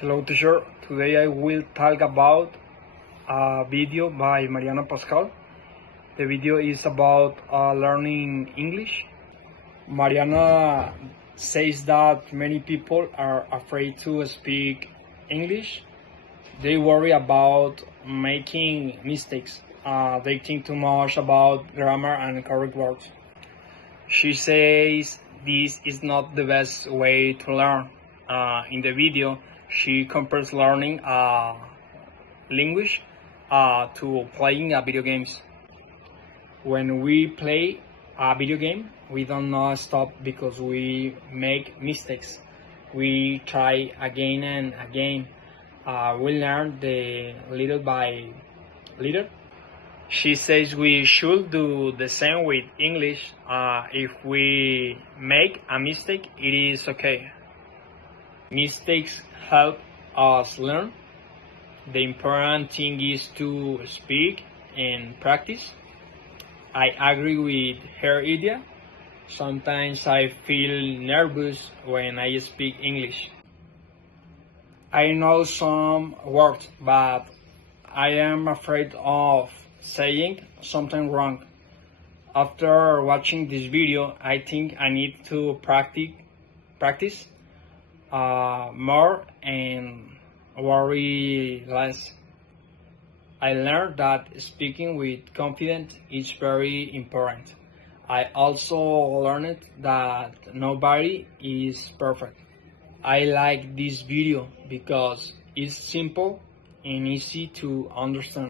Hello teacher, today I will talk about a video by Mariana Pascal. The video is about learning English. Mariana says that many people are afraid to speak English. They worry about making mistakes. They think too much about grammar and correct words. She says this is not the best way to learn. In the video, she compares learning a language to playing video games. When we play a video game, we don't not stop because we make mistakes. We try again and again. We learn the little by little. She says we should do the same with English. If we make a mistake, it is okay. Mistakes help us learn. The important thing is to speak and practice. I agree with her idea. Sometimes I feel nervous when I speak English. I know some words, but I am afraid of saying something wrong. After watching this video, I think I need to practice more and worry less. I learned that speaking with confidence is very important. I also learned that nobody is perfect. I like this video because it's simple and easy to understand.